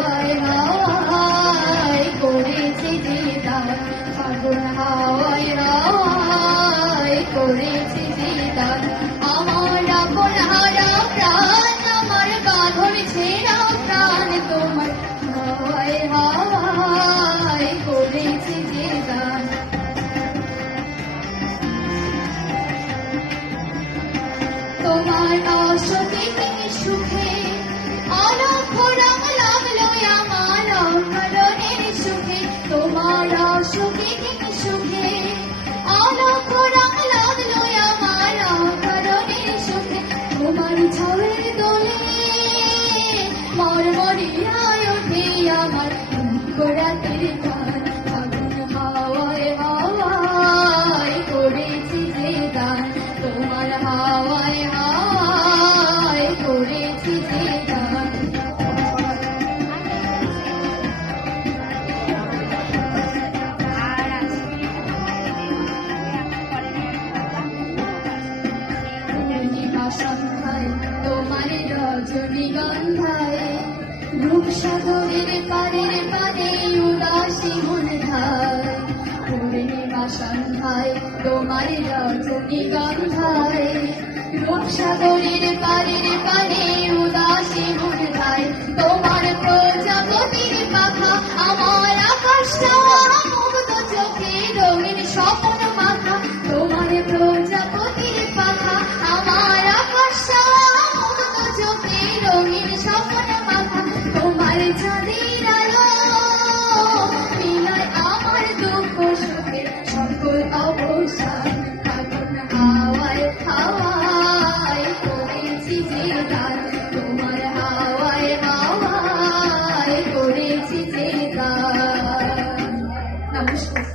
হাওয়ায় হাওয়ায় করেছি যে দান, ফাগুন হাওয়ায় হাওয়ায় করেছি যে দান। আমার আপন হারা প্রাণ, আমার বাঁধন ছেঁড়া প্রাণ, তোমার হাওয়ায় হাওয়ায় করেছি যে দান। তোমার আসতে সুখে অলক্ষ রং লাগলো আমার অকারণের সুখে, তোমার আসতে সুখে অলক্ষ রং লাগলো আমার অকারণের সুখে। তোমার ছাউয়ের দোলে মরমরিয়ায় ওঠে আমার রাতের গান, ফাগুন হাওয়ায় হাওয়ায় করেছি যে গান, তোমার হাওয়ায় হাওয়ায় করেছি যে গান। সন্ধ্যায় তোমার রজনীগন্ধায়, রূপসাগরের পারের পারে উদাসী মন ধায়। পূর্ণিমা সন্ধ্যায় তোমার রজনীগন্ধায়, রূপসাগরের পারের পারে উদাসী মন ধায়। তোমার প্রজাপতির পাখা আমার আকাশটা মুগ্ধ চোখে রঙিন স্বপ্ন মাখা, তোমার প্রজাপতির পাখা আমার আকাশটা মুগ্ধ চোখে রঙিন স্বপ্ন মাখা। তোমার চাঁদের আলো মিলায় আমার দুঃখ সুখে সকল অবসান, ফাগুন হাওয়ায় হাওয়ায় করেছি যে গান, তোমার হাওয়ায় হাওয়ায় করেছি যে গান। নমস্কার।